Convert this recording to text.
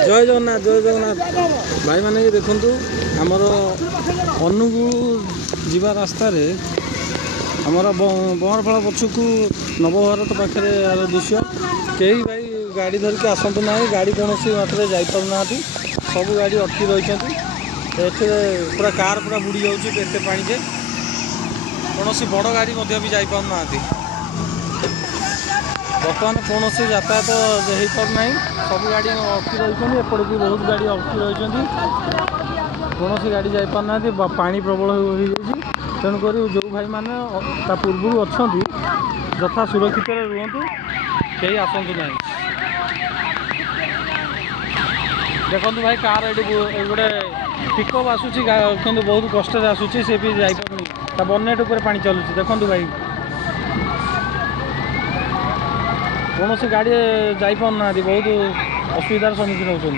जय जगन्नाथ जय जगन्नाथ भाई मैंने ये देखु आमर अनुगुल जीवा रास्त आमर बहरफल पछक नवभारत पाखे दृश्य कई भाई गाड़ी धरिकी आसतु ना गाड़ी कौन मात्र जापारना सब गाड़ी अटकी रही पूरा कार पूरा बुड़ी जाते पानी जे कौन बड़ गाड़ी भी जापारना बर्तमान कौन यातायात हो पारना सब गाड़ी अटकी रही एपट भी बहुत गाड़ी अटकी रही कौन गाड़ी जापारना पानी प्रबल हो तेणुक जो भाई मैंने पूर्व अच्छा यथा सुरक्षित रुहतु कहीं आसतु ना देखो भाई कार ये गोटे पिकअप आसूसी कि बहुत कष्ट आसूसी सी भी जापार बनेट उपर पानी चलुची देखो भाई कौन गाड़ी जापारना बहुत असुविधार सम्मुखीन होती।